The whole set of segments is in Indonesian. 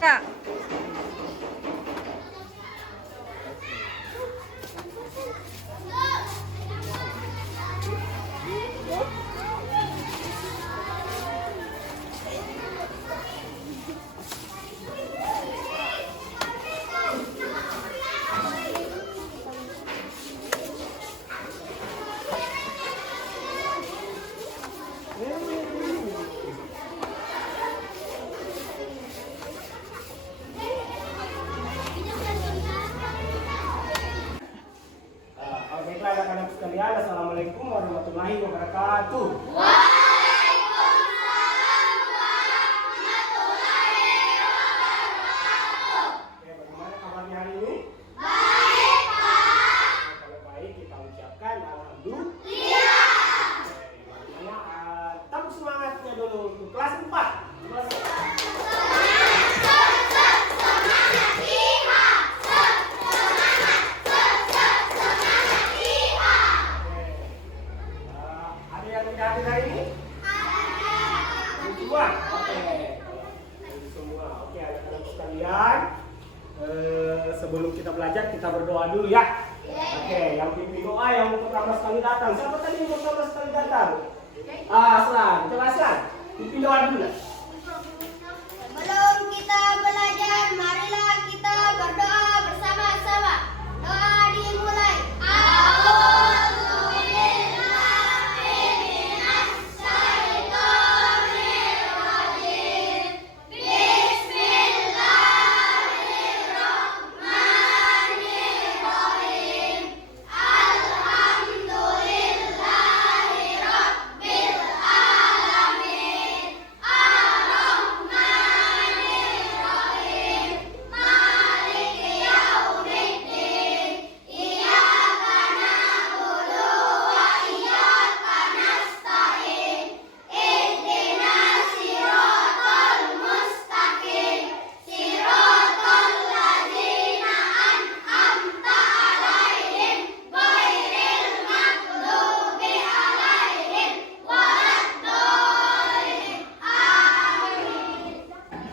Kak. Baiklah anak-anak sekalian, assalamualaikum warahmatullahi wabarakatuh. Waalaikumsalam warahmatullahi wabarakatuh. Oke, bagaimana kabarnya hari ini? Baik, Pak. Kalau baik kita ucapkan alhamdulillah. Iya. Tepuk semangatnya dulu untuk kelas 4. Hadir hari ini? Ada. Semua? Oke. Semua. Oke, anak-anak sekalian. Sebelum kita belajar, kita berdoa dulu ya. Oke, yang pimpin doa yang pertama sekali datang. Siapa tadi yang pertama sekali datang? Aslan. Coba Aslan. Pimpin doa dulu. Sebelum kita belajar, marilah kita berdoa bersama-sama. Doa dimulai.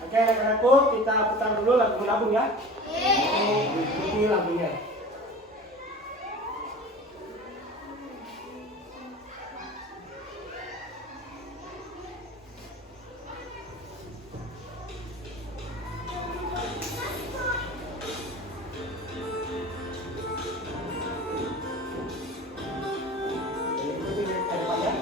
Oke, anak-anakku, kita putar dulu lagu-lagu ya. Ikuti lagunya. Ikuti depannya.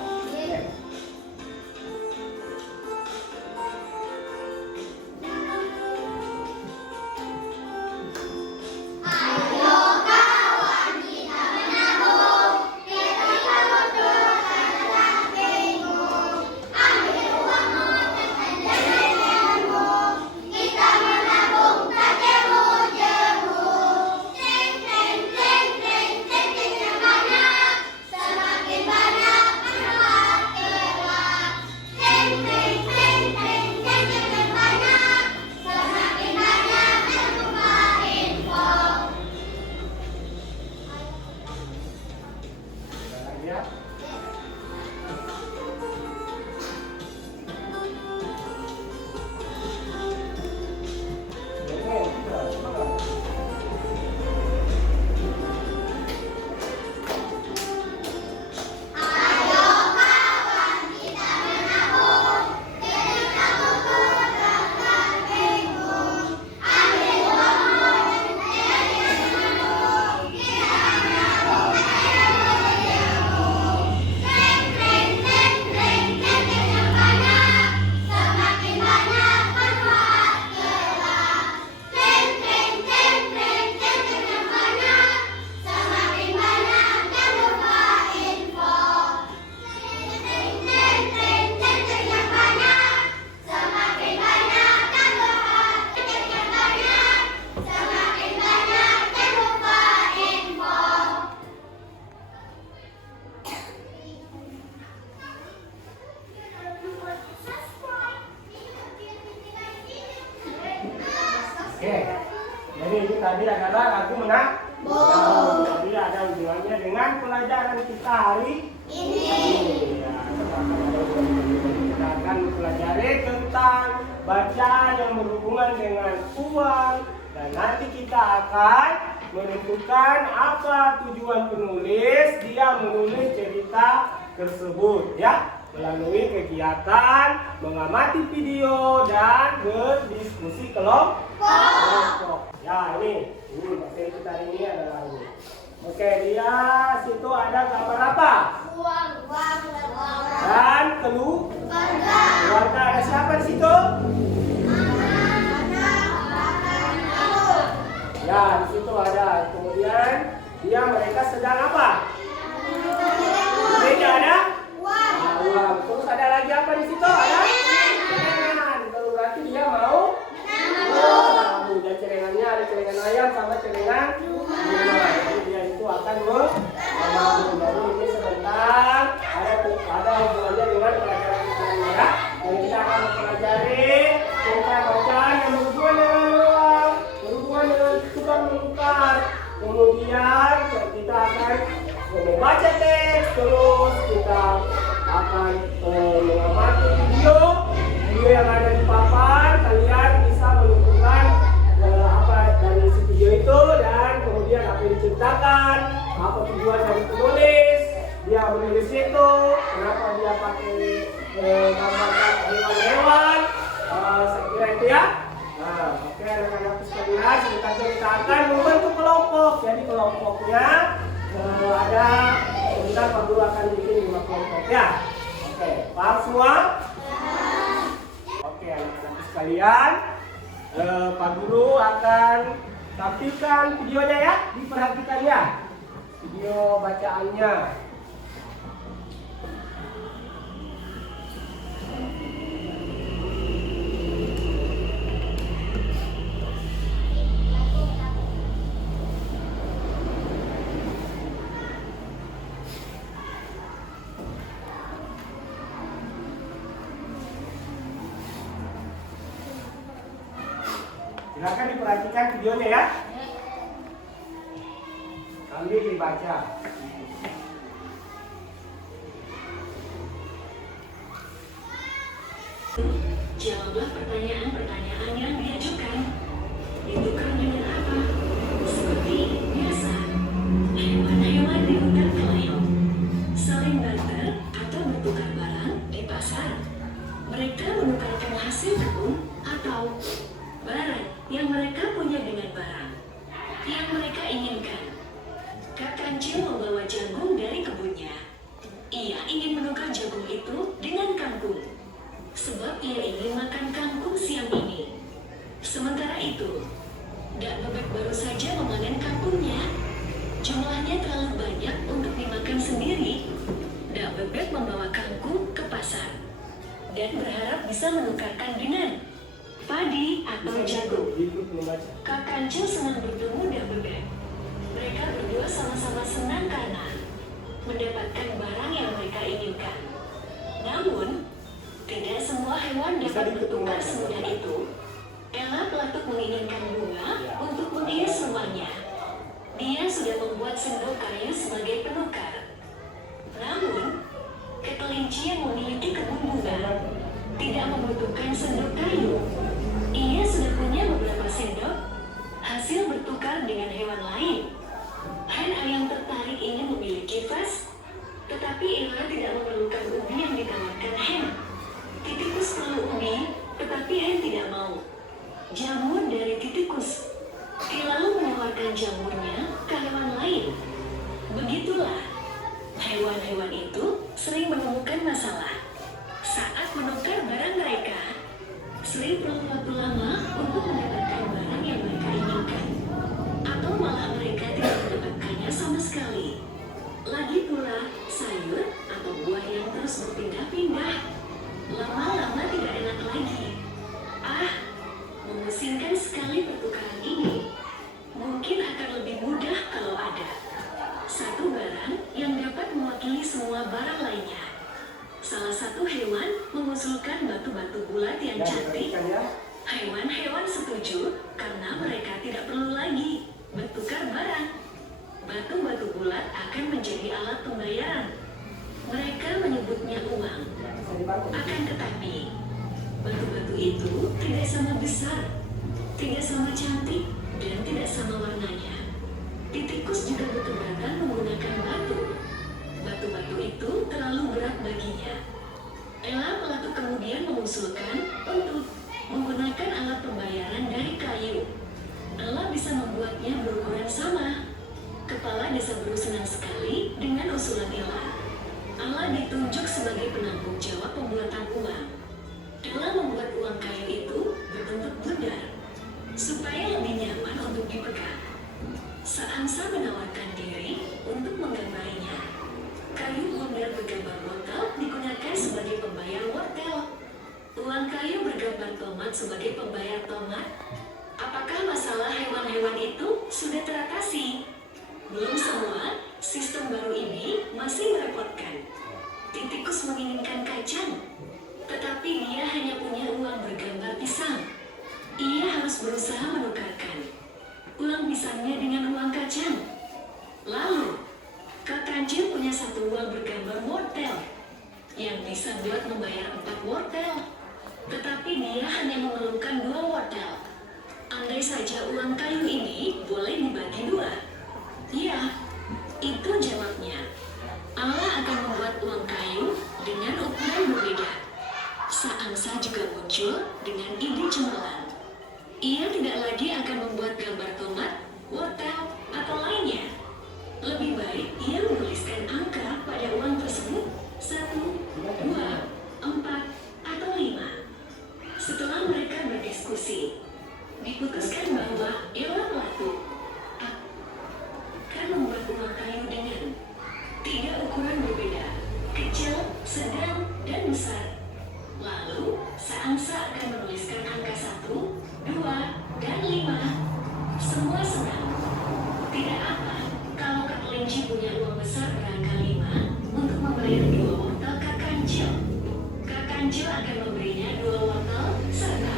Ya. Oke, jadi itu tadi adalah lagu menabung. Jadi ada hubungannya dengan pelajaran kita hari ini. Ya, ada hubungannya dengan kita akan mempelajari tentang bacaan yang berhubungan dengan uang, dan nanti kita akan menentukan apa tujuan penulis dia menulis cerita tersebut ya, melalui kegiatan mengamati video dan berdiskusi kelompok. Ya, ini materi kita hari ini adalah ini. Oke, dia situ ada gambar apa? Uang. Dan keluarga. Ada siapa di situ? Ya, di situ ada. Kemudian mereka sedang apa? Ini ada uang. Terus ada lagi apa di situ? Ada celengan. Kalau berarti dia mau menabung. Dan celengannya ada celengan ayam sama celengan bunga. Jadi dia itu akan menabung. Jadi ini sebentar ada hubungannya dengan pelajaran kita ini ya. Jadi kita akan mempelajari tentang bacaan yang berhubungan dengan uang, berhubungan dengan tukar menukar. Kemudian kita akan membaca teks, terus kita akan mengamati video yang ada di papan. Kalian bisa menentukan apa dari isi video itu, dan kemudian apa yang diceritakan, apa tujuan dari penulis dia menulis itu, kenapa dia pakai gambar hewan-hewan. Saya kira itu ya. Nah, oke anak-anak sekalian, sebentar kita akan membentuk kelompok. Jadi kelompoknya ada, sebentar Pak Guru akan bikin 5 kelompok ya. Oke, paham semua? Oke anak-anak sekalian, Pak Guru akan tampilkan videonya ya, diperhatikan ya, video bacaannya. Silakan diperhatikan videonya ya. Sambil dibaca. Jawablah pertanyaan-pertanyaan yang diajukan. Ditukar dengan apa? Seperti biasa, hewan-hewan di hutan kelayong, saling barter atau bertukar barang di pasar. Mereka menukarkan hasil kebun atau barang yang mereka punya dengan barang yang mereka inginkan. Kak Kancil membawa jagung dari kebunnya. Ia ingin menukar jagung itu dengan kangkung, sebab ia ingin makan kangkung siang ini. Sementara itu, Dak Bebek baru saja memanen kangkungnya. Jumlahnya terlalu banyak untuk dimakan sendiri. Dak Bebek membawa kangkung ke pasar dan berharap bisa menukarkan dengan padi atau jagung. Kak Kancil senang bertemu Dak Bebek. Mereka berdua sama-sama senang karena mendapatkan barang yang mereka inginkan. Namun, tidak semua hewan dapat bertukar semudah itu. Ella pelatuk menginginkan bunga untuk menghias rumahnya. Dia sudah membuat sendok kayu sebagai penukar. Namun, kekelinci yang memiliki kebun bunga tidak membutuhkan sendok kayu. Ia sudah punya beberapa sendok, hasil bertukar dengan hewan lain. Hen ayam tertarik ingin memiliki vas, tetapi Ella tidak memerlukan ubi yang ditawarkan Hen. Titikus perlu ubi, tetapi Hen tidak mau. Jamur dari titikus. Dia lalu menawarkan jamurnya ke hewan lain. Begitulah, hewan-hewan itu sering menemukan masalah saat menukar barang mereka. Sering perlu waktu lama untuk mendapatkan barang yang mereka inginkan, atau malah mereka tidak mendapatkannya sama sekali. Lagi pula, sayur atau buah yang terus berpindah-pindah lama-lama tidak enak lagi. Memusingkan sekali pertukaran ini. Mungkin akan lebih mudah kalau ada satu barang yang dapat mewakili semua barang lainnya. Salah satu hewan mengusulkan batu-batu bulat yang cantik. Hewan-hewan setuju karena mereka tidak perlu lagi bertukar barang. Batu-batu bulat akan menjadi alat pembayaran. Mereka menyebutnya uang. Akan tetapi, itu tidak sama besar, tidak sama cantik, dan tidak sama warnanya. Tikus juga berkeberatan menggunakan batu. Batu-batu itu terlalu berat baginya. Ella Pelatu kemudian mengusulkan untuk menggunakan alat pembayaran dari kayu. Ella bisa membuatnya berukuran sama. Kepala desa Beru senang sekali dengan usulan Ella. Ella ditunjuk sebagai penanggung jawab pembuatan uang. Ella membuat uang kayu itu berbentuk bundar supaya lebih nyaman untuk dipegang. Saangsa menawarkan diri untuk menggambarinya. Kayu bundar bergambar wortel digunakan sebagai pembayar wortel. Uang kayu bergambar tomat sebagai pembayar tomat. Apakah masalah hewan-hewan itu sudah teratasi? Belum semua, sistem baru ini masih merepotkan. Tikus menginginkan kacang, tetapi dia hanya punya uang bergambar pisang. Ia harus berusaha menukarkan uang pisangnya dengan uang kacang. Lalu, Kak Kancil punya satu uang bergambar wortel yang bisa buat membayar 4 wortel. Tetapi dia hanya memerlukan 2 wortel. Andai saja uang kayu ini boleh dibagi 2. Ya, itu jawabnya. Allah akan membuat uang kayu dengan ukuran berbeda. Saangsa juga muncul dengan ide cemerlang. Ia tidak lagi akan membuat gambar tomat, wortel, atau lainnya. Lebih baik ia menuliskan angka pada uang tersebut 1, 2, 4, atau 5. Setelah mereka berdiskusi, diputuskan bahwa Ella Pelatu akan membuat uang kayu dengan 3 ukuran berbeda, kecil, sedang, dan besar. Lalu, Saangsa akan menuliskan angka 1, 2, dan 5. Semua senang. Tidak apa, kalau Kak Kelinci punya uang besar berangka 5 untuk membayar 2 wortel Kak Kancil. Kak Kancil akan memberinya 2 wortel serta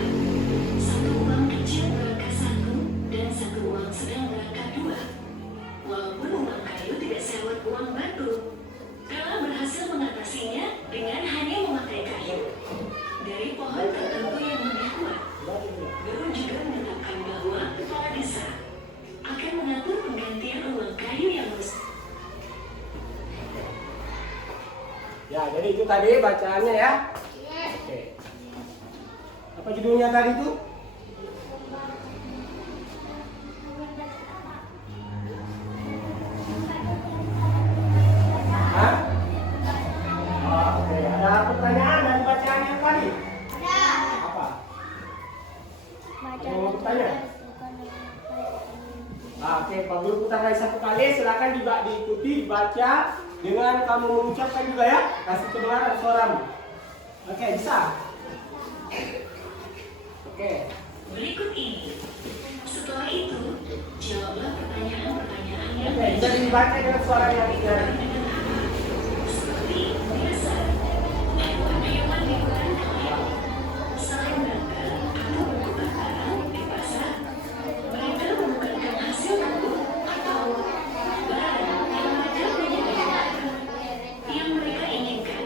1 uang kecil berangka 1 dan 1 uang sedang berangka 2. Walaupun uang kayu tidak sewot uang batu, Ella berhasil mengatasinya dengan hanya memakai kayu dari pohon tertentu yang lebih kuat. Beru juga menetapkan bahwa kepala desa akan mengatur penggantian uang kayu yang rusak. Ya, jadi itu tadi bacaannya ya. Oke. Apa judulnya tadi itu? Hah? Oh, oke, ada pertanyaan dari bacaan yang tadi? Ada. Apa? Baca. Mau bertanya? Oke, Pak Guru putar lagi 1 kali, silakan juga diikuti, dibaca dengan kamu mengucapkan juga ya, kasih kedengaran suaramu. Oke, bisa. Oke. Berikut ini. Setelah itu, jawablah pertanyaan-pertanyaan yang Oke, jadi dibaca dengan suara yang dengan apa? Seperti biasa, hewan-hewan di hutan kalian saling berangkat atau bertukar barang di pasar. Mereka menukarkan hasil kebun atau barang yang mereka punya di rumah yang mereka inginkan.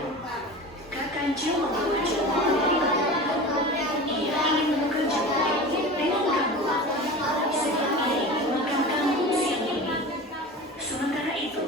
Kak Kancil membawa jamu dari kamu. Ia ingin menukar jamu itu dengan kamu. Sebab ia ingin makan kamu siang ini. Sementara itu,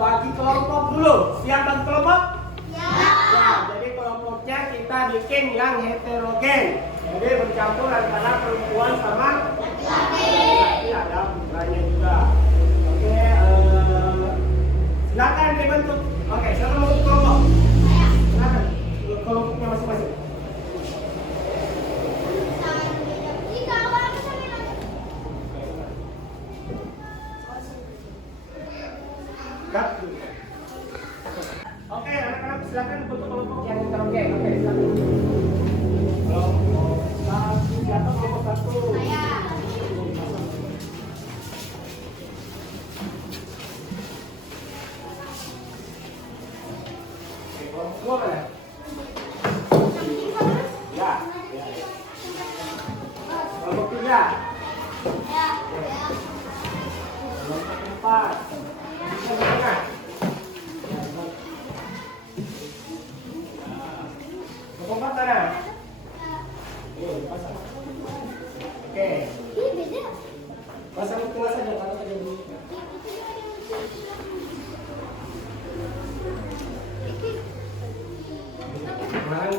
bagi kelompok dulu. Siap bagi kelompok? Ya. Ya, jadi kelompoknya kita bikin yang heterogen. Jadi bercampur antara perempuan sama laki-laki. Ada putranya juga. Oke, silakan dibentuk. Oke, silakan membentuk kelompok. Silakan kelompoknya masing-masing. Oke, anak-anak silakan bentuk kelompok yang heterogen. Oke, silakan. Kelompok satu, siapa kelompok satu? Saya. Oke, kelompok dua mana? Ya, ya, ya. Kelompok tiga. Kelompok empat. Kelompok tengah. Kelompok empat mana? Pasang. Oke, pasang di tengah saja, taruh saja dulu. Kemarin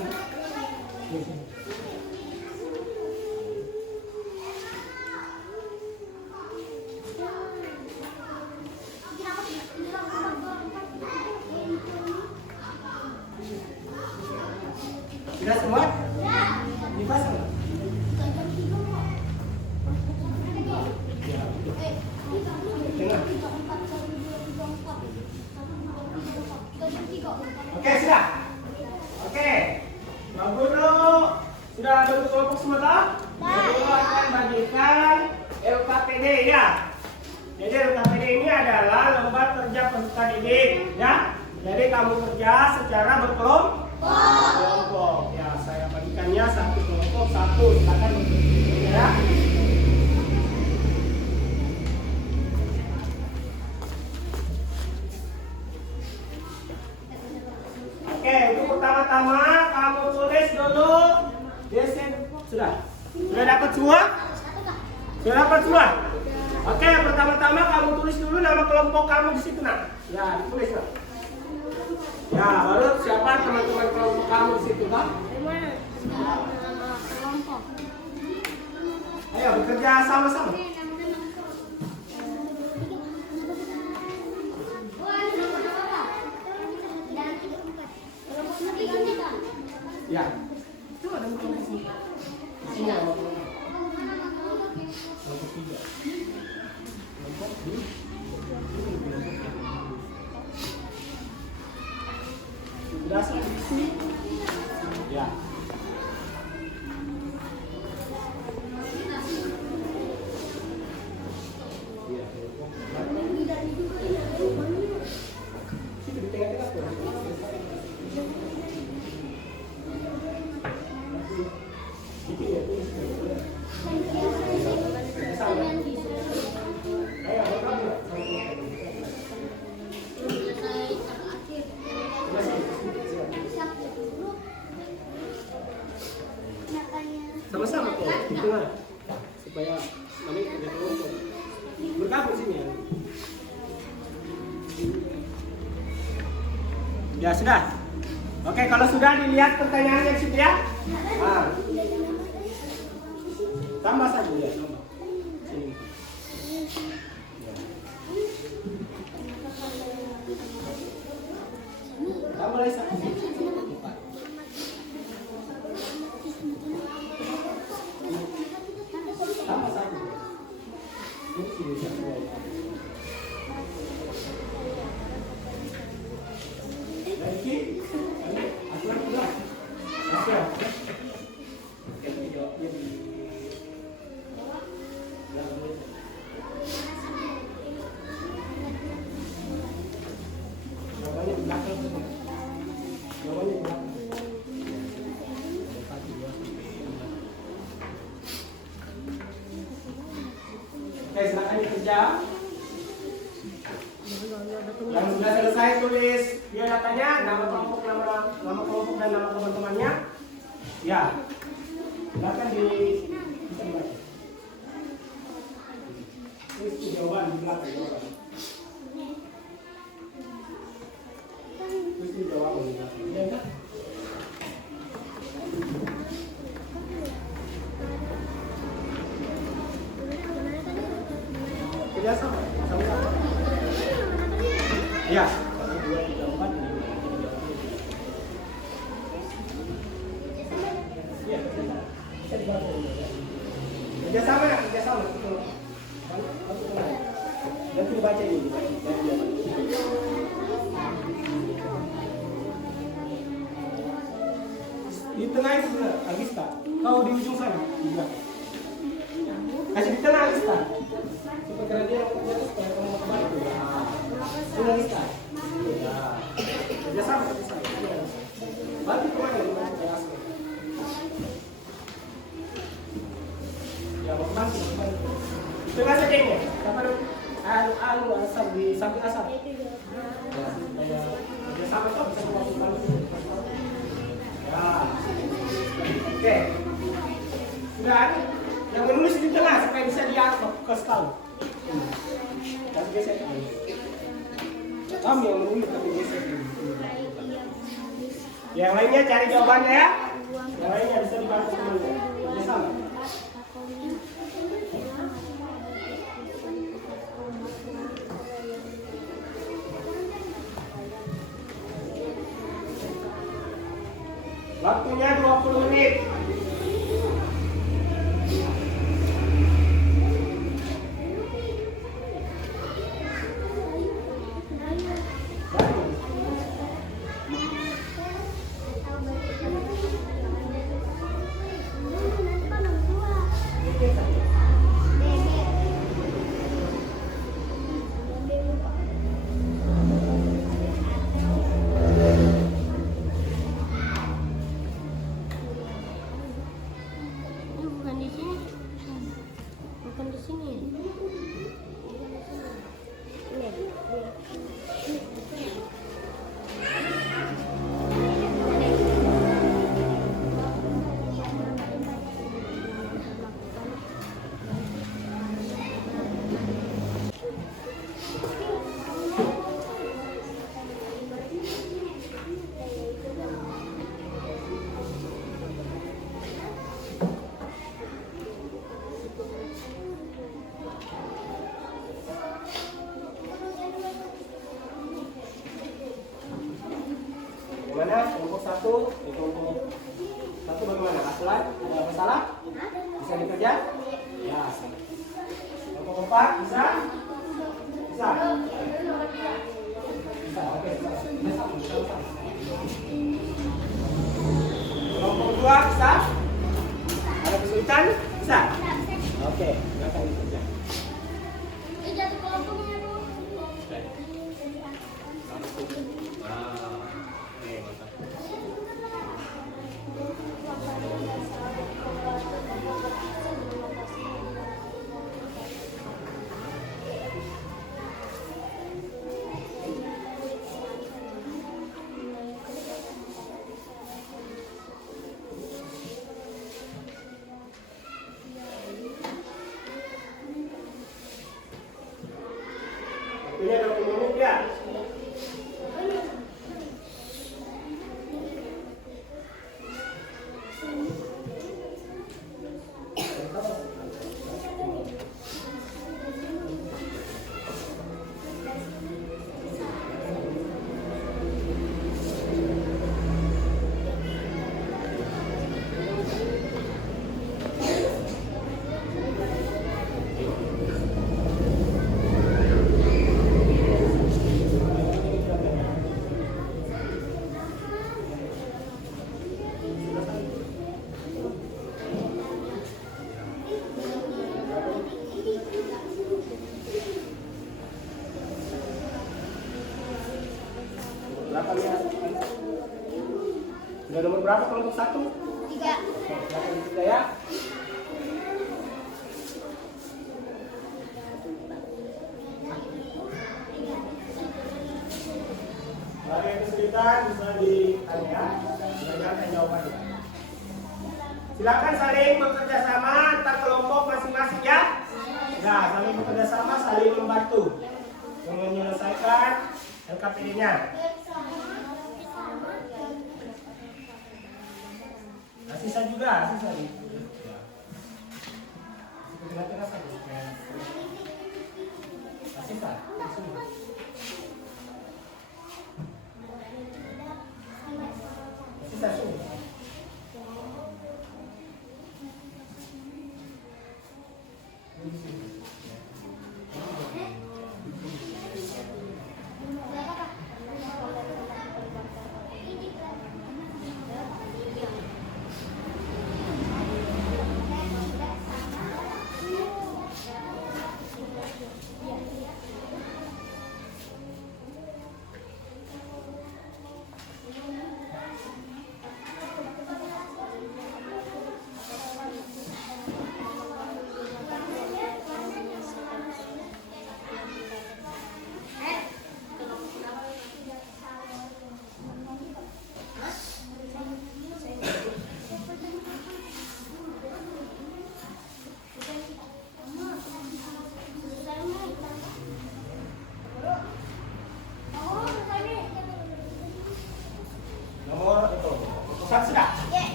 sudah semua? Dipasang. Oke, sudah. Oke. Bang Guru, sudah bentuk kelompok semua tak? Bang Guru akan bagikan LKPD ya. Jadi LKPD ini adalah lembar kerja peserta didik ya. Jadi kamu kerja secara berkelompok. Ya, saya bagikannya satu kelompok satu. Silakan bentuk ya. Oke, untuk pertama-tama kamu tulis dulu desain. Sudah dapat semua? Sudah dapat semua? Oke, yang pertama-tama kamu tulis dulu nama kelompok kamu di situ nak. Ya, ditulis nak. Ya, baru siapa teman-teman kelompok kamu di situ nak? Ayo bekerja sama-sama. Ya. Itu ada kelompok sini. Sini ada kelompok. Kelompok tiga. Kelompok di. Sudah selesai. Ya. Itu di tengah-tengah tuh. Sama-sama kok, di tengah supaya nanti ada kelompok bergabung sini ya. Ya sudah. Oke, kalau sudah dilihat pertanyaannya situ ya. Nah. Tambah saja ya, tambah. Sini. Ya. Tambah lagi satu. Tambah satu. Ini sini satu. Lagi. Aku sudah. Siap. Oke, silakan dikerja. Yang sudah selesai tulis biodatanya, nama kelompok dan nama teman-temannya. Ya, silakan bisa dibaca. Tulis jawaban di belakang jawaban. Ya, 1, 2, 3, 4, 5. Ya, bisa dibaca. Kerjasama, kerjasama. Nanti dibaca ini. Di tengah itu benar, Agista. Kau di ujung sana. Kasih di tengah Agista. Supaya dia supaya kamu kembali. Sini Agista. Ya. Kerjasama, kerjasama. Balik kemana? Ya, mau kembali. Di tengah saja ini. Alu asap di samping asap. Ya, kerjasama tuh bisa kembali. Ya. Oke. Sudah yang menulis di tengah supaya bisa diangkat ke tahu. Dan geser. Kamu yang menulis tapi geser. Yang lainnya cari jawabannya ya. Yang lainnya bisa dibantu temannya. Bersama. Waktunya 20 menit. Bagaimana? Kelompok 1, di kelompok 1 bagaimana? Aslan, ada masalah? Bisa dikerja? Ya. Kelompok 4, bisa? Bisa? Bisa, oke. Bisa. Kelompok 2, bisa? Ada kesulitan? Bisa? Oke, silakan dikerja. Jatuh kelompoknya dulu. Waktunya 20 menit ya. Berapa ya? Sudah nomor berapa kelompok 1? 3. Silakan dikerja ya. Kalau ada kesulitan bisa ditanya, ditanyakan jawabannya. Silakan saling bekerja sama antar kelompok masing-masing ya. Ya, saling bekerja sama, saling membantu menyelesaikan LKPD-nya. Sisa juga, sisa di tengah-tengah saja. Sisa.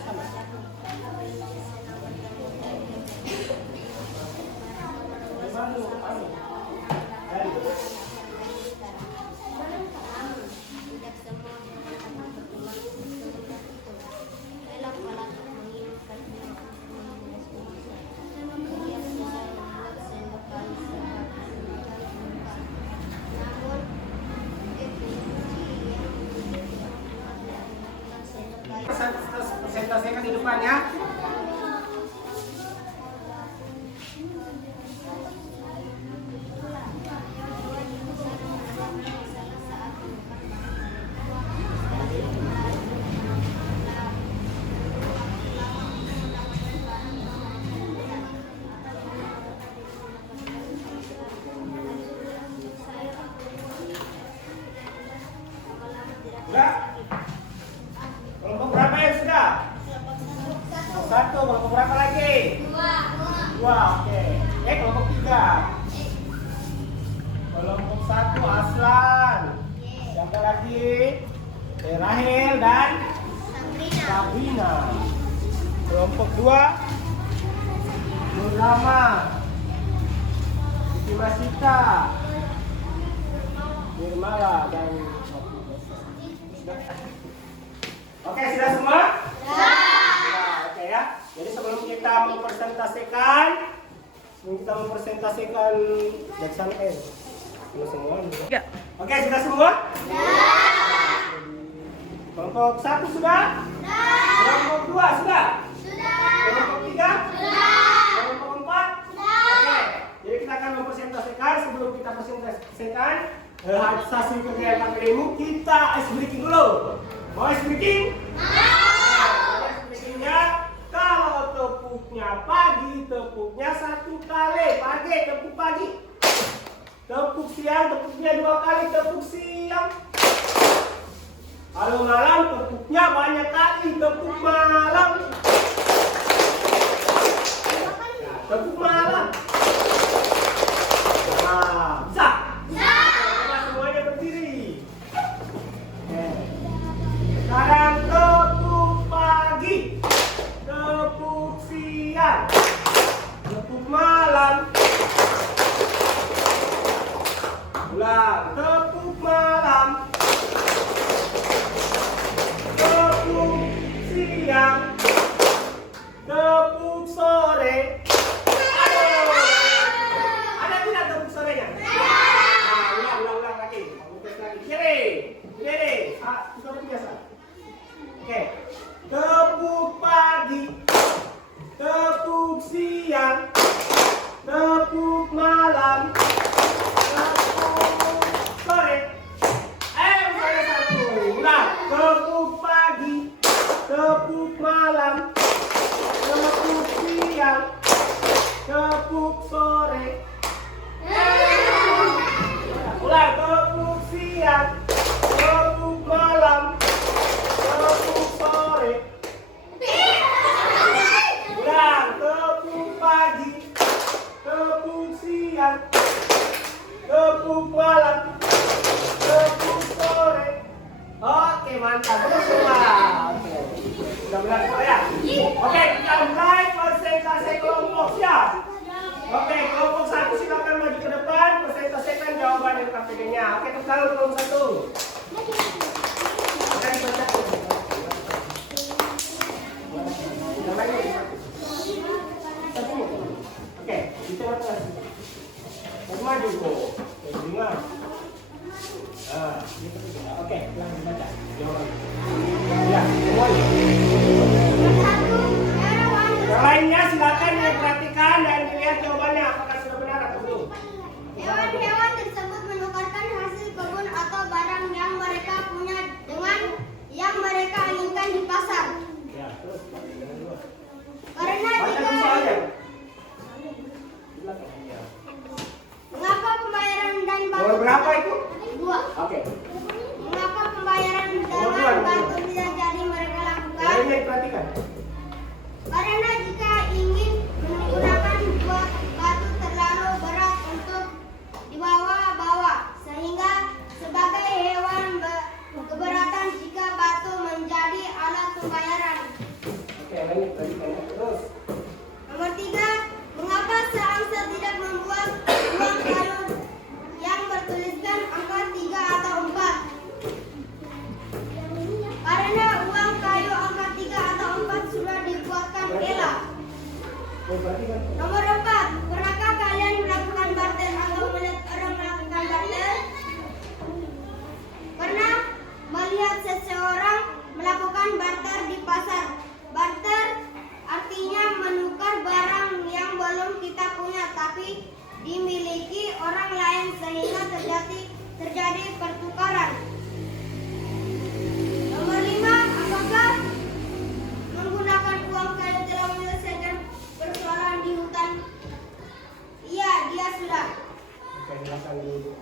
Sudah sama. Presentasikan di depan ya. Sudah? Kelompok berapa yang sudah? Satu, kelompok berapa lagi? Dua, oke. Kelompok tiga. Kelompok satu Aslan. Siapa lagi? Rahel dan Sabrina. Kelompok dua Nurlama, Siti Masita, Nirmala dan Oke, sudah semua? Oke ya. Jadi sebelum kita mempresentasikan dari sana semua. Ya. Oke, sudah semua? Kelompok satu sudah? Kelompok dua sudah? Kelompok tiga? Kelompok empat? Oke. Jadi kita akan mempresentasikan. Sebelum kita presentasikan hasil kegiatan ilmu, kita ice breaking dulu. Mau ice breaking? Ice breakingnya, kalau tepuknya pagi, tepuknya satu kali. Pagi, tepuk pagi. Tepuk siang, tepuknya dua kali. Tepuk siang. Kalau malam, tepuknya banyak kali. Tepuk malam. Nah, tepuk malam. Nah, bisa? Semuanya berdiri. Sekarang tepuk pagi, tepuk siang, tepuk malam. Ulang, tepuk malam, tepuk siang, tepuk sore. Ada tidak tepuk sorenya? Nah, ulang lagi. Tes lagi. Kiri. Seperti biasa. Oke. Tepuk pagi, tepuk siang, tepuk malam, tepuk sore. Misalnya satu. Ulang. Tepuk pagi, tepuk malam, tepuk siang, tepuk sore. Ulang. Tepuk siang, tepuk malam, tepuk sore. Ulang. Tepuk pagi, tepuk siang, tepuk malam, tepuk sore. Oke, mantap. Terus semua. Oke. Sudah benar semua ya? Oke, kita mulai presentasi kelompok. Siap? Oke, kelompok satu silakan maju ke depan, presentasikan jawaban dari KPD-nya. Oke, terus kelompok satu. Oke, dibaca. Yang lain. Oke, kita baca. Maju kok. Dengar. Oke, yang dibaca. Jawaban. Ya, semuanya. Yang lainnya silakan diperhatikan dan dilihat jawabannya apakah sudah benar atau belum. Hewan-hewan tersebut menukarkan hasil kebun atau barang yang mereka punya dengan yang mereka inginkan di pasar. Ya, terus. Karena jika mengapa pembayaran dan Nomor berapa itu? 2. Oke. Mengapa pembayaran dengan batu tidak jadi mereka lakukan? Lainnya diperhatikan. Karena jika ingin menggunakan dua batu terlalu berat untuk dibawa-bawa, sehingga sebagai hewan keberatan jika batu menjadi alat pembayaran. lanjut terus. Nomor 3, mengapa seangsa tidak membuat uang kayu yang bertuliskan angka 3 atau 4? Karena uang kayu angka 3 atau 4 sudah dibuatkan Ella. Nomor 4, pernahkah kalian melakukan barter atau melihat orang melakukan barter? Pernah melihat seseorang melakukan barter di pasar. Barter artinya menukar barang yang belum kita punya tapi dimiliki orang lain sehingga terjadi pertukaran. Nomor 5, apakah menggunakan uang kayu telah menyelesaikan persoalan di hutan? Iya, dia sudah. Oke, silakan dulu.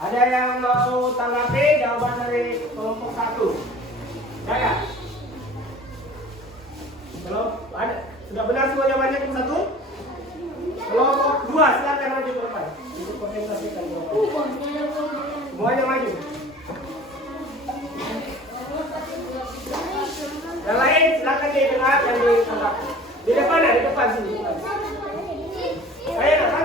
Ada yang mau tanggapi jawaban dari kelompok 1? Saya. Kalau ada, sudah benar semua jawabannya kelompok 1? Kelompok 2 silakan maju ke depan. Untuk presentasikan jawabannya. Semuanya maju. Yang lain silakan di tengah dan di tengah. Di depan ya, di depan sini. Ayo, cepat.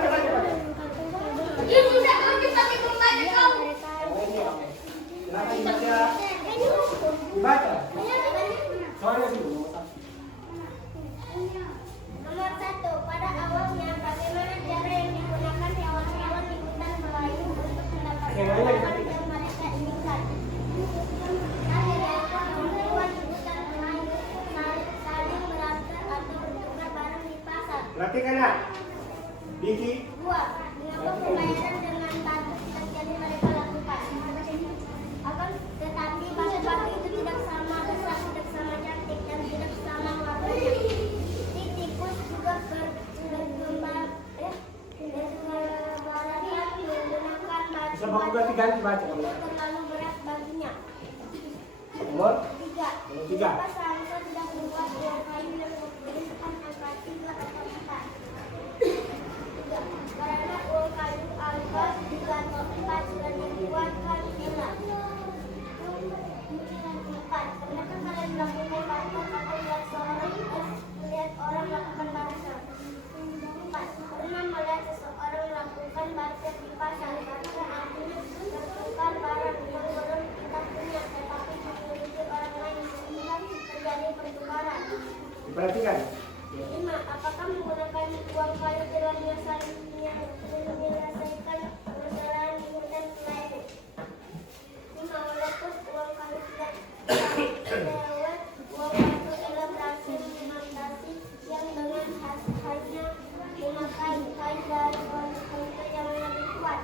Silakan dibaca. Soalnya sih. Nomor 1, pada awalnya bagaimana cara yang digunakan hewan-hewan di hutan Melayu untuk mendapatkan makan yang mereka inginkan? Akhirnya hewan di hutan Melayu saling berbarter atau bertukar barang di pasar. Perhatikan ya. Biji. 2, mengapa pembayaran dengan batu terjadi mereka lakukan? Akan tetapi batu-batu itu tidak sama besar, tidak sama cantik, dan tidak sama warnanya. Tikus juga berkembang menggunakan Bisa baku ganti baca. terlalu berat baginya. Nomor 3, 3. mengapa seharusnya tidak membuat uang kayu yang bertuliskan angka 3 atau 4? 3, karena uang kayu angka 3 atau 4 sudah dibuatkan Ella. 4, pernahkah kalian melakukan barter atau melihat orang melakukan barter? 4, pernah melihat seseorang melakukan barter di pasar. Barter artinya bertukar barang yang belum kita punya tetapi dimiliki orang lain sehingga terjadi pertukaran. Diperhatikan. 5, apakah menggunakan uang kayu telah menyelesaikan permasalahan di hutan Melayu? 5, walaupun uang kayu tidak lewat, uang batu telah berhasil mengatasi yang dengan hanya memakai kayu dari kayu yang lebih kuat.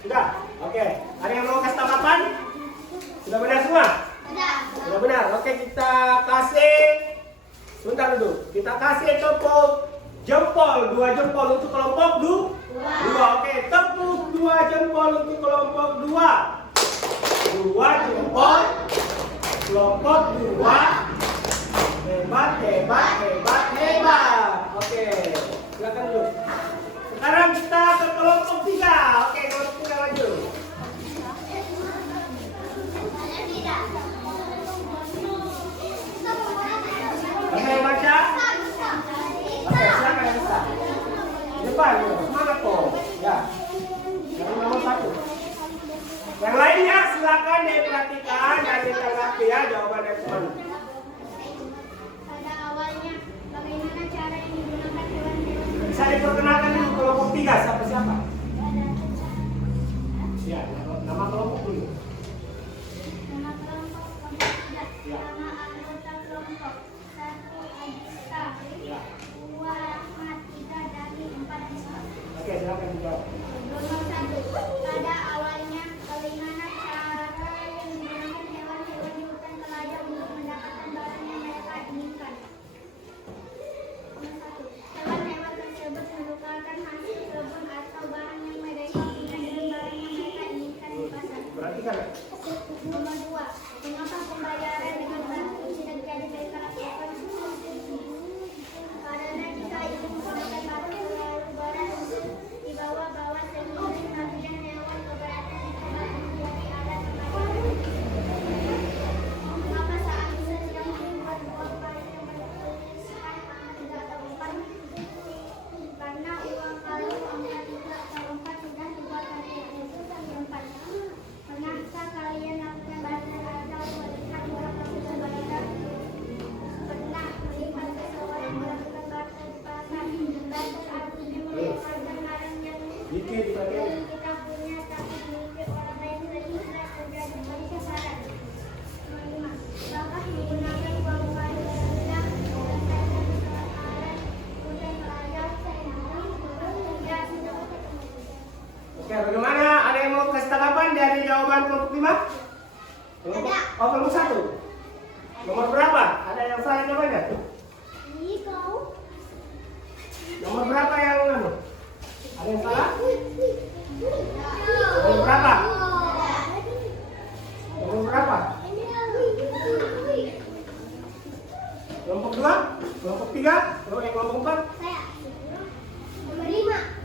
Sudah? Oke. Ada yang mau kasih tanggapan? Sudah benar semua? Sudah benar. Oke, kita kasih. Sebentar dulu. Kita kasih tepuk jempol. 2 jempol untuk kelompok 2. Oke, tepuk 2 jempol untuk kelompok 2. 2 jempol. Kelompok 2. Hebat. Oke. Silakan dulu. Sekarang kita ke kelompok 3. Oke, kelompok 3 maju. Oke, baca. Oke, silakan yang besar. Depan, semangat kok. Ya. Yang nomor 1. Yang lainnya silakan diperhatikan dan ditanggapi ya jawaban dari teman. Pada awalnya, bagaimana cara yang digunakan hewan-hewan? Bisa diperkenalkan dulu kelompok 3 siapa? Ya, nama kelompok dulu. Nama kelompok 3. Ya. Nama anggota kelompok 1 Adista, Ya. 2 Rahmat, 3 Dani, 4 Isma. Oke, silakan dijawab. Nomor 1. Pada awalnya, bagaimana cara yang digunakan hewan-hewan di hutan Melayu untuk mendapatkan jawaban kelompok 5? Oh, kelompok 1. Nomor berapa? Ada yang salah jawabannya? Nomor berapa yang anu? Ada yang salah? Nomor berapa? Nomor berapa? Kelompok 2? Kelompok 3? Kelompok 4?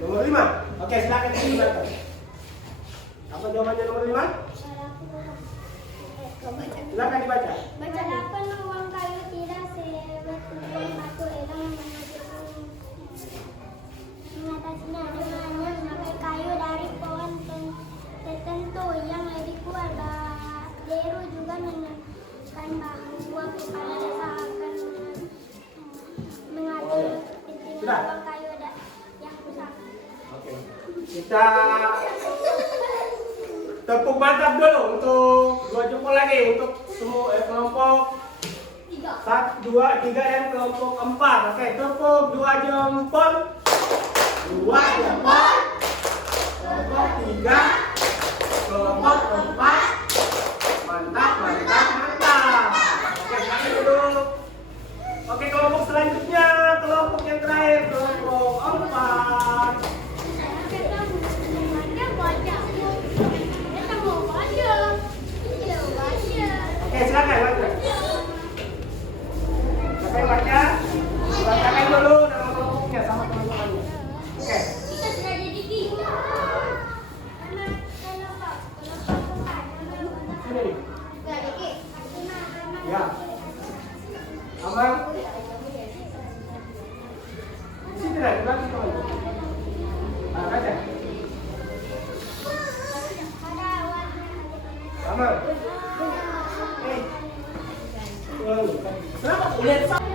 Nomor 5. Oke, silakan dibaca. Apa jawabannya nomor 5? Silakan dibaca. Kenapa uang kayu tidak sebetulnya batu elang mengatasinya dengan memakai kayu dari pohon tertentu yang lebih kuat. Deru juga menekan bahwa kepada desa akan mengatur Sudah. uang kayu yang rusak. Oke. Kita tepuk mantap dulu untuk 2 jempol lagi untuk semua kelompok 1, 2, 3 dan kelompok 4. Oke, tepuk 2 jempol. 2 jempol. Kelompok 3. Kelompok 4. Mantap, mantap, mantap. Oke, sekarang dulu. Oke, kelompok selanjutnya, kelompok yang terakhir, kelompok 4. Oke, silakan baca. Oke, baca. Bacakan dulu nama kelompoknya sama teman-temannya. Oke. Sini nih. Ya. Aman. Sini dah, belakang teman. Baca. Aman. Kenapa? Lihat sama.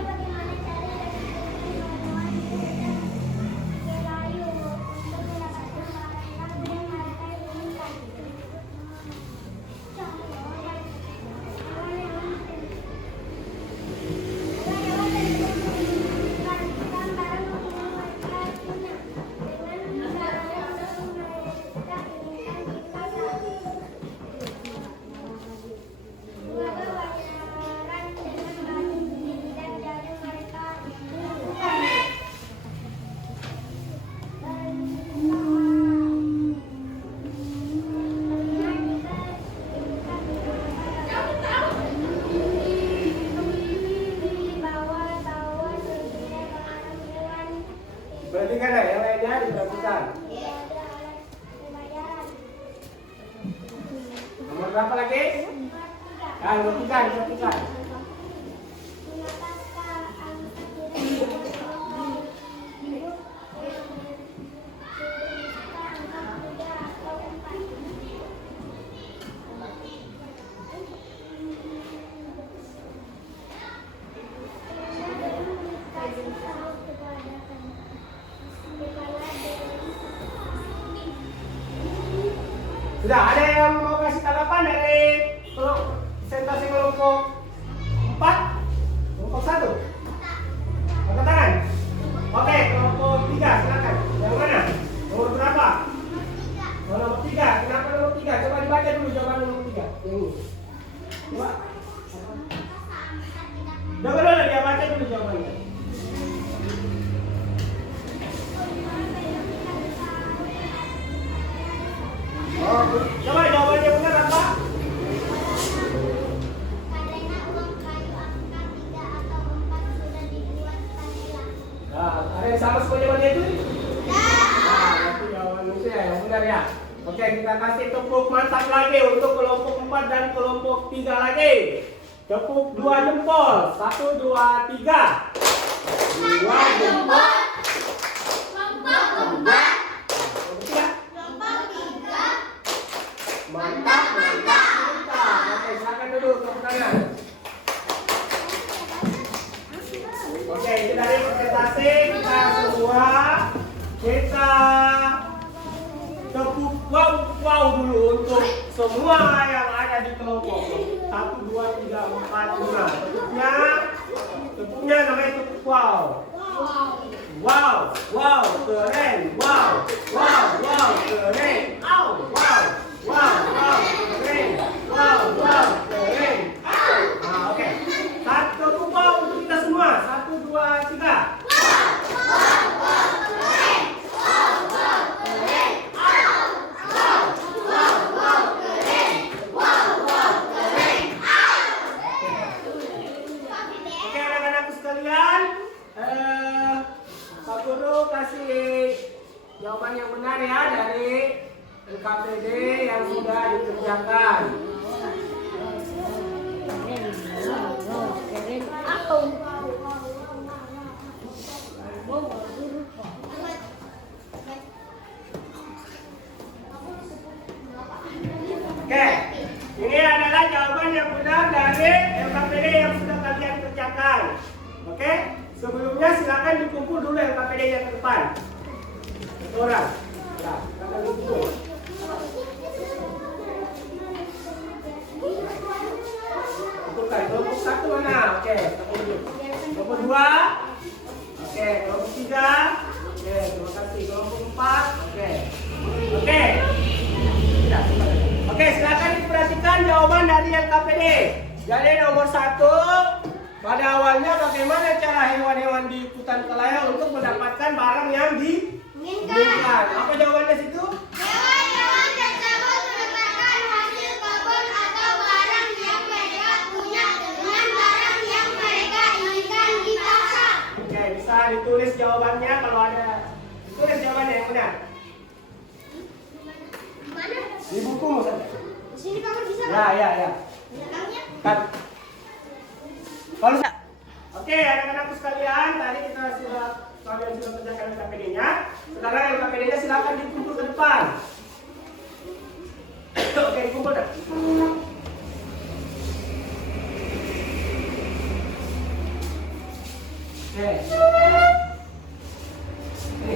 Perhatikan ya, yang lainnya diperhatikan. Nomor berapa lagi? Nah, nomor 3 diperhatikan. Sudah, ada yang mau kasih tanggapan dari presentasi kelompok 4? Kelompok 1? Angkat tangan. Oke, kelompok 3, silakan. Yang mana? Nomor berapa? Oh, nomor 3. Kenapa nomor 3? Coba dibaca dulu jawaban nomor 3. Yang ini. Coba. Coba dulu dia baca dulu jawabannya. Oh, coba jawabannya benar apa? Karena uang kayu angka 3 atau 4 sudah dibuat tenggelam. Nah, ada yang sama semua jawabannya itu? Nah, itu jawabannya yang benar ya. Oke, kita kasih tepuk mantap lagi untuk kelompok 4 dan kelompok 3 lagi. Tepuk 2 jempol. 1, 2, 3. 2 jempol. Kelompok 4. Mantap, mantap, mantap. Oke, silakan duduk tepuk tangan. Oke, itu dari presentasi kita semua. Kita tepuk wow dulu untuk semua yang ada di kelompok 1, 2, 3, 4, 5. Tepuknya namanya tepuk wow. Wow, keren. Wow, keren. Wow, keren. jawaban yang benar ya dari LKPD yang sudah dikerjakan. Oke, ini adalah jawaban yang benar dari LKPD yang sudah kalian kerjakan. Oke, sebelumnya silakan dikumpul dulu LKPD-nya ke depan. Satu orang. Ya, silakan dikumpul. Kumpulkan. Kelompok 1 mana? Oke, kelompok 2. Oke, kelompok 3. Oke, terima kasih. Kelompok 4. Oke. Oke. Oke, silakan diperhatikan jawaban dari LKPD. Jadi nomor 1, pada awalnya bagaimana cara hewan-hewan di hutan kelayang untuk mendapatkan barang yang diinginkan? Apa jawabannya situ? Hewan-hewan tersebut mendapatkan hasil kebun atau barang yang mereka punya dengan barang yang mereka inginkan di pasar. Oke, bisa ditulis jawabannya kalau ada. Tulis jawabannya yang benar. Mana? Di buku saja. Di sini kamu bisa. Ya. Belakangnya. Kan. Kalau Oke, anak-anakku sekalian, tadi kalian sudah kerjakan LKPD-nya. Sekarang LKPD-nya silakan dikumpul ke depan. Oke, dikumpul dah. Oke. Ini.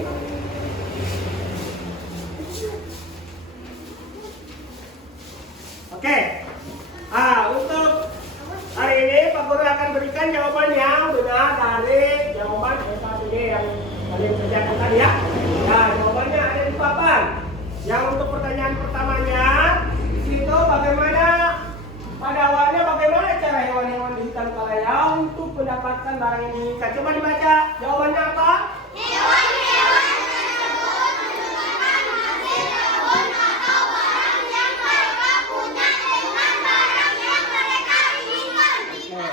Oke. Untuk hari ini Pak Guru akan berikan jawaban yang benar dari jawaban LKPD yang kalian kerjakan tadi ya. Nah, jawabannya ada di papan. Yang untuk pertanyaan pertamanya, di situ bagaimana pada awalnya bagaimana cara hewan-hewan di hutan kelayang untuk mendapatkan barang yang diinginkan. Coba dibaca jawabannya apa? Hewan-hewan tersebut menggunakan hasil kebun atau barang yang mereka punya dengan barang yang mereka inginkan. Oke.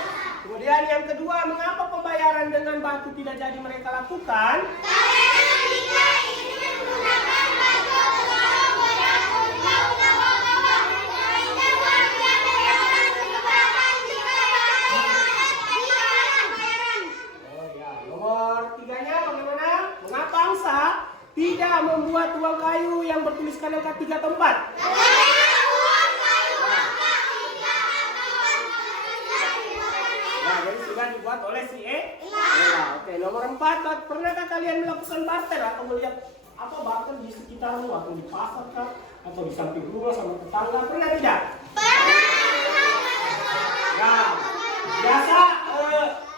Kemudian yang kedua, mengapa pembayaran dengan batu tidak jadi mereka lakukan? Karena jika ingin menggunakan batu terlalu berat untuk membawa sehingga warga daerah keberatan jika bayaran. Oh ya, nomor 3-nya bagaimana? Mengapa angsa tidak membuat uang kayu yang bertuliskan angka 3 atau 4? Karena uang kayu angka 3 atau 4. Ya, jadi sudah dibuat oleh si E. Ya, oke. Nomor 4, pernahkah kalian melakukan barter atau melihat apa barter di sekitar rumah atau di pasar kah? Atau di samping rumah sama tetangga? Pernah tidak? Ya, biasa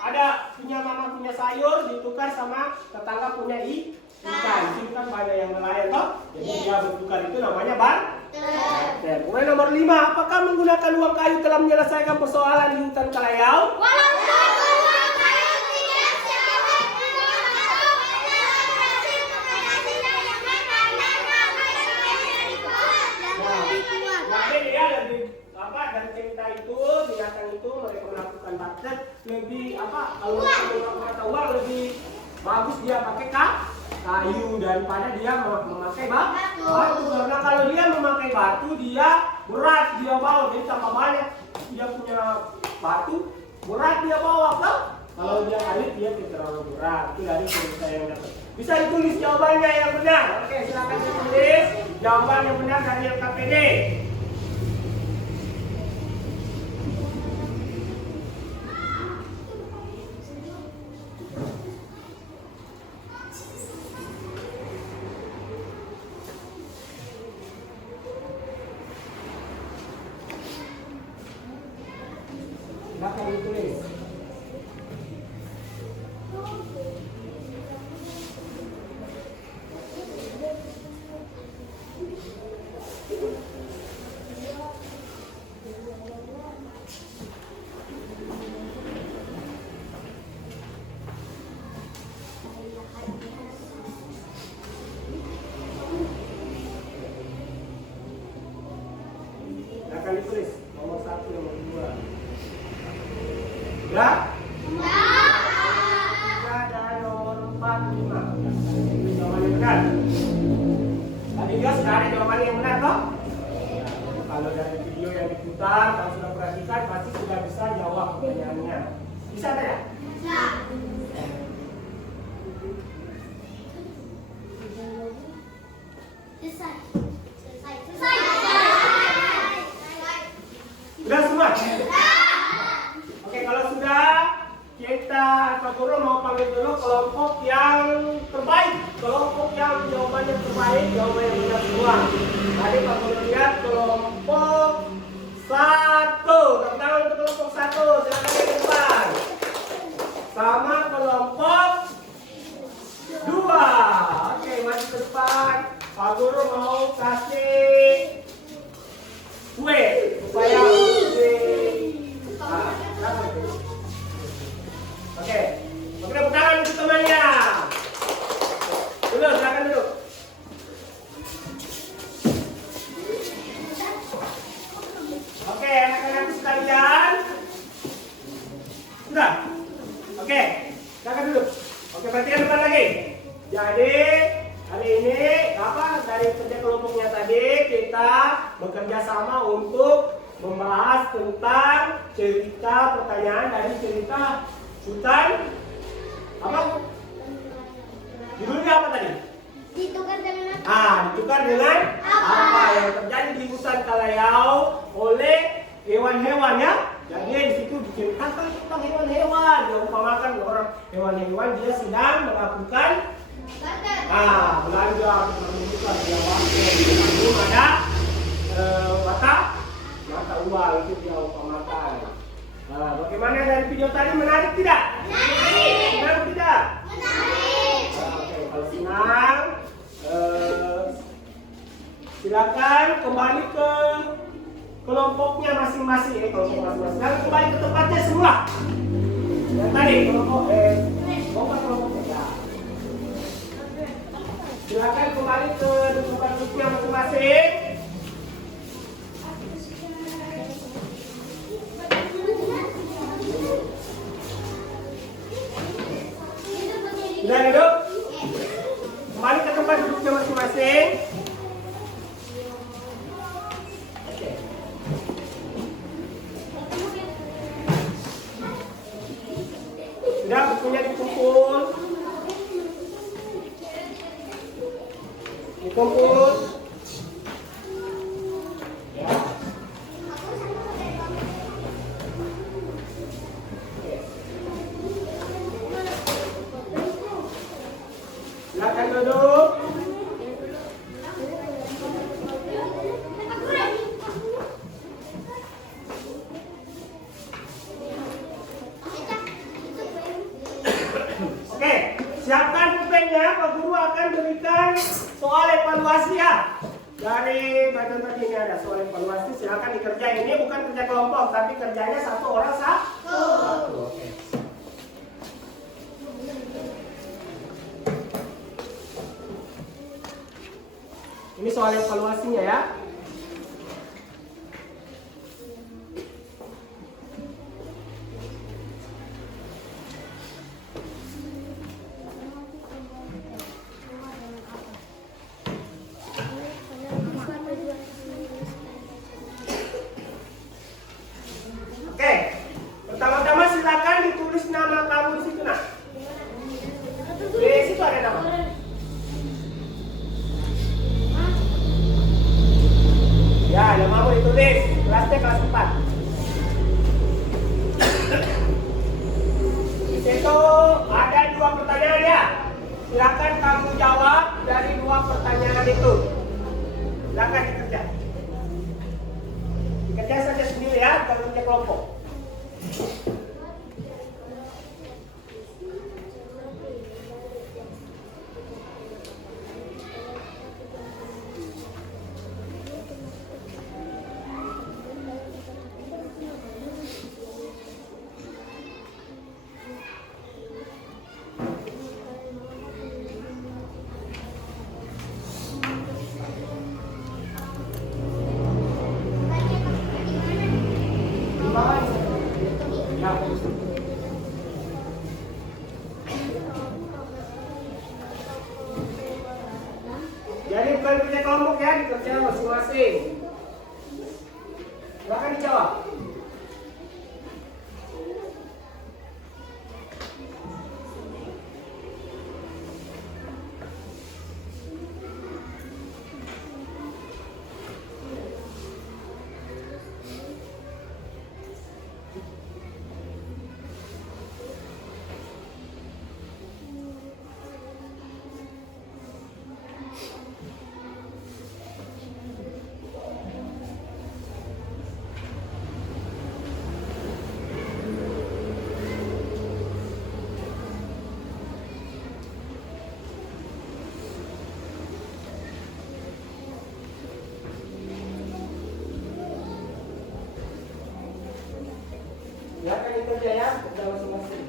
ada punya mama punya sayur ditukar sama tetangga punya ikan. Itu kan banyak yang nelayan toh. Jadi dia bertukar itu namanya barter. Kemudian nomor 5, apakah menggunakan uang kayu telah menyelesaikan persoalan di hutan kelayau? Walaupun uang kayu tidak sesuai dengan atau menyelesaikan keberhasilan yang mereka inginkan, mereka dibuat dan dibuat. Jadi dia lebih dari cerita itu binatang itu mereka melakukan barter lebih kalau mata uang lebih bagus dia pakai kayu daripada dia memakai batu. Karena kalau dia memakai batu dia berat dia bawa, jadi tambah banyak dia punya batu berat dia bawa kan? Kalau dia kayu dia terlalu berat. Itu dari cerita yang dapat. Bisa ditulis jawabannya yang benar. Oke, silakan ditulis jawaban yang benar dari LKPD. Silakan ditulis. Silakan ditulis nomor 1, nomor 2. Ya? Dan nomor 4, 5. Itu jawabannya benar. video sudah ada jawaban yang benar toh? Kalau dari video yang diputar, kalau sudah perhatikan pasti sudah bisa jawab pertanyaannya. Bisa tidak? Bisa. Selesai. Sudah semua? Oke, kalau sudah kita Pak Guru mau panggil dulu kelompok yang terbaik, kelompok yang jawabannya terbaik, jawabannya benar semua. Tadi Pak Guru lihat kelompok 1. Tepuk tangan untuk kelompok 1. Silakan ke depan. Sama kelompok 2. Oke, maju ke depan. Pak Guru mau kasih kue supaya Oke, tepuk tangan untuk temannya. Dulu, silakan dulu. Oke, anak-anak sekalian. Sudah? Oke, silakan dulu. Oke, perhatikan depan lagi. Jadi, hari ini dari kerja kelompoknya tadi kita bekerja sama untuk membahas tentang cerita pertanyaan dari cerita Sultan apa? Judulnya apa tadi? Ditukar dengan apa? Ditukar dengan apa yang terjadi di hutan Kalayau oleh hewan-hewan ya. Jadi di situ diceritakan tentang hewan-hewan, diumpamakan orang hewan-hewan dia sedang melakukan belanja, menunjukkan dia belum ada mata uang itu dia umpamakan. Bagaimana dari video tadi, menarik tidak? Menarik. Menarik tidak? Menarik. Oke, kalau senang, silakan kembali ke kelompoknya masing-masing. Kelompok masing-masing. Sekarang kembali ke tempatnya semua. Yang tadi kelompoknya ya. Silakan kembali ke tempat duduknya masing-masing. Sudah duduk? Kembali ke tempat duduknya masing-masing. Oke. Sudah, bukunya dikumpul. Dikumpul. Ya. Silakan duduk. Oke, siapkan pulpennya. Pak Guru akan berikan soal evaluasi ya. Dari bagian tadi ini ada soal evaluasi. Silakan dikerjain. Ini bukan kerja kelompok, tapi kerjanya satu orang satu. Oke. Ini soal evaluasinya ya. Oke, pertama-tama silakan ditulis nama kamu di situ nak. Di situ ada nama. Ya, namamu ditulis. Kelasnya kelas 4. Di situ ada 2 pertanyaan ya. Silakan kamu jawab dari 2 pertanyaan itu. Silakan dikerja. Dikerja saja sendiri ya, bukan kerja kelompok. Di bawah bukan kerja kelompok ya, dikerja masing-masing. Silakan dijawab. Silakan dikerja ya, kerja masing-masing.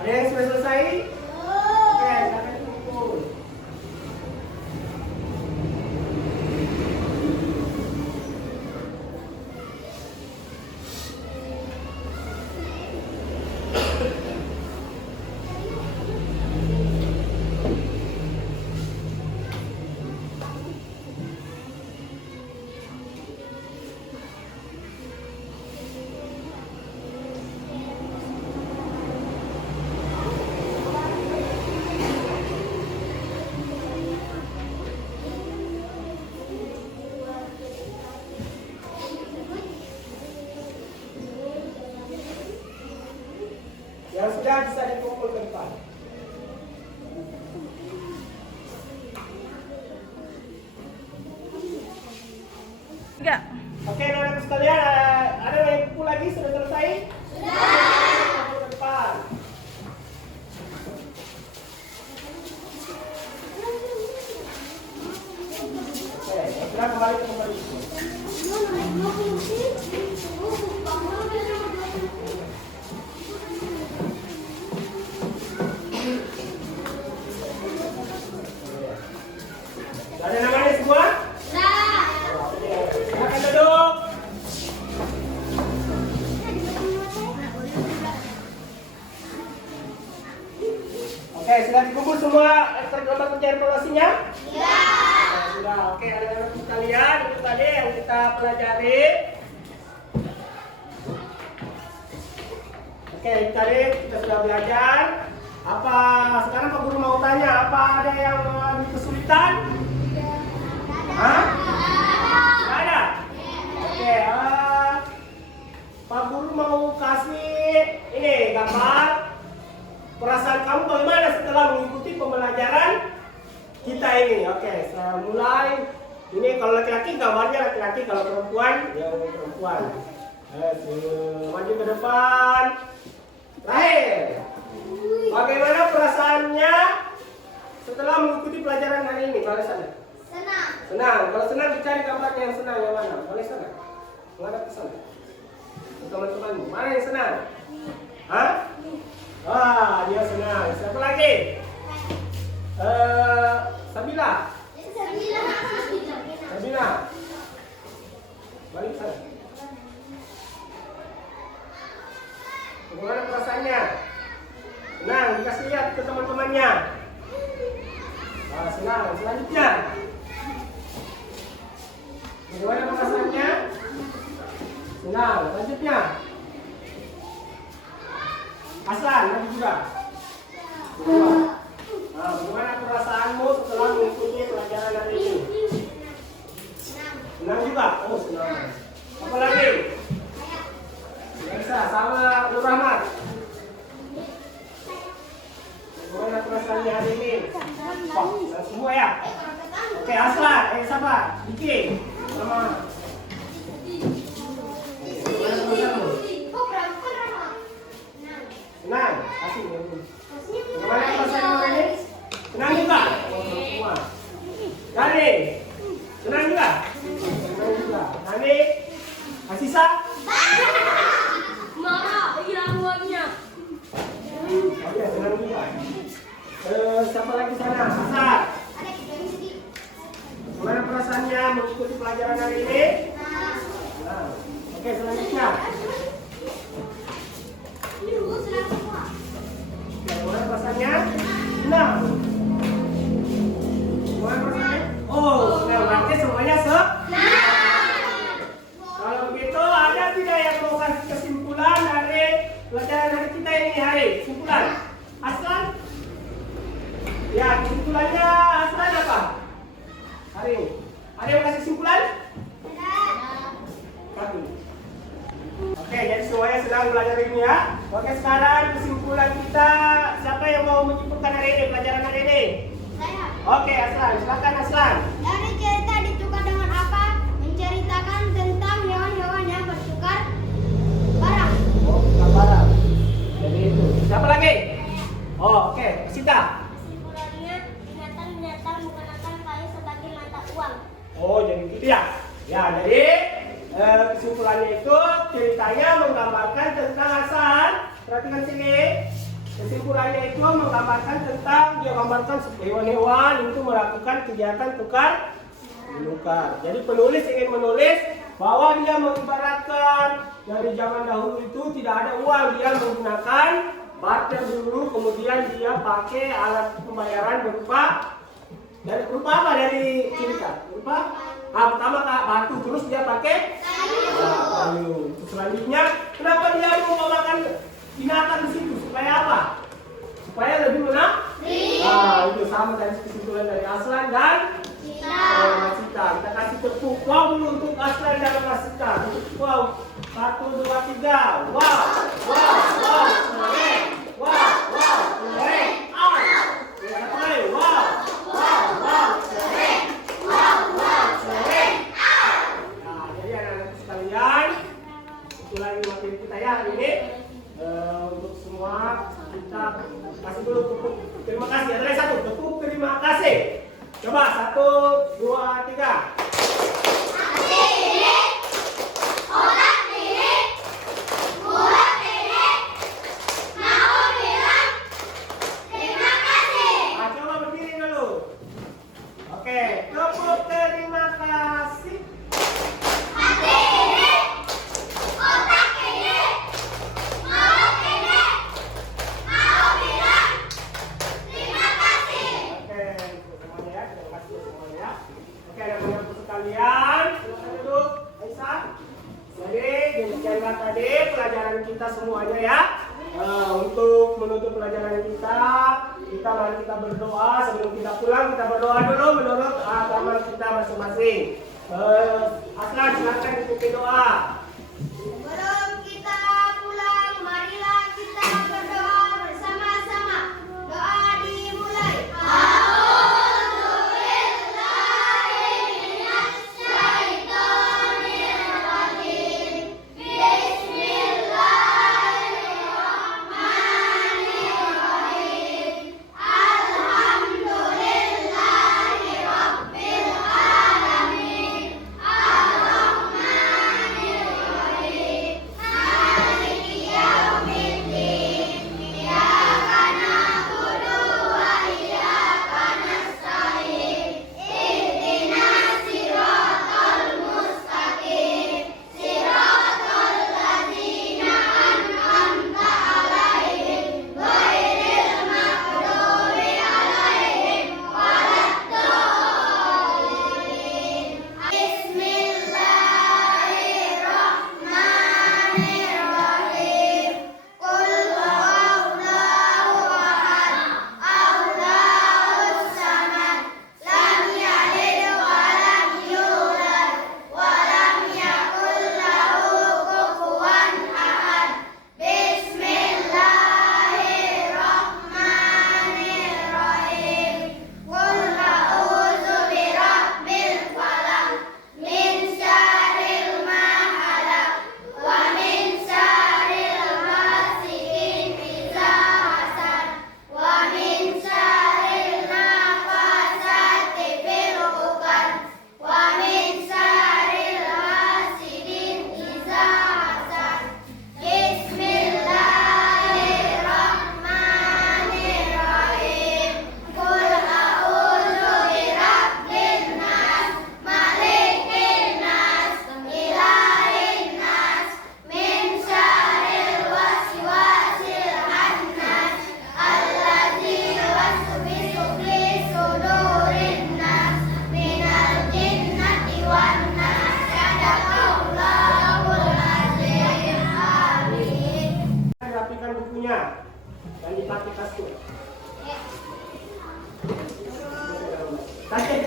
Ada yang sudah selesai? Oke, silakan dikumpul. Yang sudah bisa dikumpul ke depan. Enggak. Oke, anak-anak sekalian, ada yang kumpul lagi sudah selesai? Sudah. Kumpul ke depan. Oke, sudah kembali ke tempat itu. Ada namanya semua? Silakan duduk. Oke, sudah dikumpul semua gambar kerja evaluasinya? Ya. Sudah. Oke, anak-anak sekalian, itu tadi yang kita pelajari. Oke, tadi kita sudah belajar. Apa sekarang Pak Guru mau tanya, apa ada yang lebih kesulitan? Hah? Nggak ada? Oke, Pak Guru mau kasih ini gambar perasaan kamu bagaimana setelah mengikuti pembelajaran kita ini. Oke, saya mulai. Ini kalau laki-laki gambarnya laki-laki, kalau perempuan ya perempuan. Maju ke depan. Lahir. Bagaimana perasaannya setelah mengikuti pelajaran hari ini? Balik sana. Senang. Senang. Kalau senang dicari gambarnya yang senang yang mana? Balik sana. Menghadap ke sana. Teman-temanmu. Mana yang senang? Hah? Wah, dia senang. Siapa lagi? Sabila. Sabila. Balik sana. Bagaimana perasaannya? Senang, dikasih lihat ke teman-temannya. Senang. Selanjutnya. Bagaimana perasaannya? Senang. Selanjutnya. Aslan, lagi juga. Bagaimana perasaanmu setelah mengikuti pelajaran hari ini? Senang juga? Oh, senang. Apa lagi? Bisa, sama Nur Rahmat. Bagaimana perasaannya hari ini? Oh, semua ya? Oke, Aslan, sabar. Diki. Sama kasih ya. Gimana perasaan hari ini? Senang juga? Oh, semua. Dani, senang juga? Senang juga. Dani, Asisa? Marah, hilang uangnya. Oke, senang juga. Siapa lagi sana? Hasan. Ada kita yang sedih. Gimana perasaannya mengikuti pelajaran hari ini? Nah, oke, selanjutnya. Senang semua. Gimana perasaannya? Senang. Gimana perasaannya? Oh, senang. Berarti semuanya Kalau begitu, ada tidak yang mau kasih kesimpulan dari pelajaran hari kita ini hari? Kesimpulan? Aslan? Ya, kesimpulannya Aslan apa? Hari ini. Ada yang kasih kesimpulan? Satu. Oke, jadi semuanya sedang belajar ini ya. Oke, sekarang kesimpulan kita. Siapa yang mau menyimpulkan hari ini, pelajaran hari ini? Saya. Oke, Aslan. Silakan Aslan. Dari cerita ditukar dengan apa? Menceritakan tentang hewan-hewan yang bertukar barang. Oh, bukan barang. Jadi itu. Siapa lagi? Oh, oke. Sita. Kesimpulannya, binatang-binatang menggunakan kayu sebagai mata uang. Oh, jadi gitu ya. Ya, jadi kesimpulannya itu ceritanya menggambarkan tentang Hasan. Perhatikan sini. Kesimpulannya itu menggambarkan tentang dia gambarkan hewan-hewan itu melakukan kegiatan tukar menukar. Jadi penulis ingin menulis bahwa dia mengibaratkan dari zaman dahulu itu tidak ada uang, dia menggunakan barter dulu, kemudian dia pakai alat pembayaran berupa apa dari cerita? Berupa pertama batu, terus dia pakai kayu. Selanjutnya, kenapa dia menggunakan binatang di situ? Supaya apa? Supaya lebih menarik. Nah, itu sama dari kesimpulan dari Aslan dan Sita. Kita kasih tepuk wow dulu untuk Aslan dan Sita. Tepuk wow. 1, 2, 3. Wow, wow, wow, keren. Wow, wow, keren. Ya, satu lagi. Wow, wow, wow, keren. Wow, wow, keren. Nah, jadi anak-anak sekalian, itu lagi materi kita ya hari ini. Untuk semua kita kasih dulu tepuk terima kasih. Ada lagi satu tepuk terima kasih. Coba 1, 2, 3. Coba berdiri dulu. Oke, tepuk terima kasih. Tadi pelajaran kita semuanya ya. Untuk menutup pelajaran kita mari kita berdoa. Sebelum kita pulang kita berdoa dulu menurut agama kita masing-masing. Aslan silakan dipimpin doa. Sebelum kita pulang, marilah kita berdoa bersama-sama. Doa dimulai.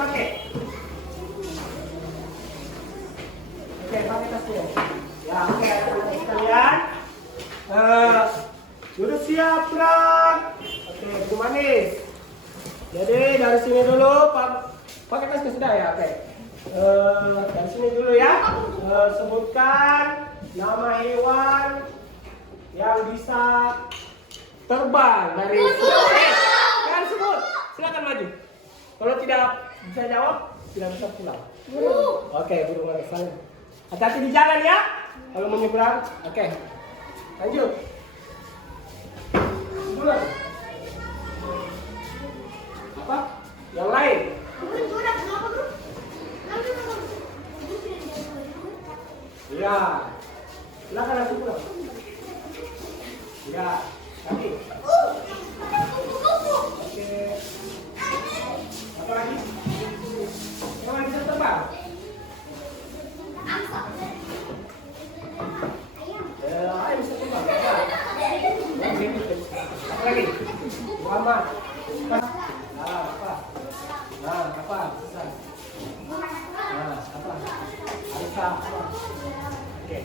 pakai. Oke, pakai tasnya. Ya, oke, anak-anak sekalian. Duduk siap, gerak. Oke, Bu Manis. Jadi dari sini dulu, pakai tasnya sudah ya, oke. Dari sini dulu ya. Sebutkan nama hewan yang bisa terbang dari jangan sebut, silakan maju. Kalau tidak bisa jawab, tidak bisa pulang. Oke, burung manis. Hati-hati di jalan ya. Kalau mau nyebrang, oke. Lanjut. Dulu. Apa? Yang lain. Ya. Silakan langsung pulang. Ya. Kaki. Oke. Apa lagi? Hewan bisa terbang. Ayam bisa terbang. Apa lagi? Muhammad. Nah, apa? Nah, apa? Susah. Nah, apa? Alisa. Oke.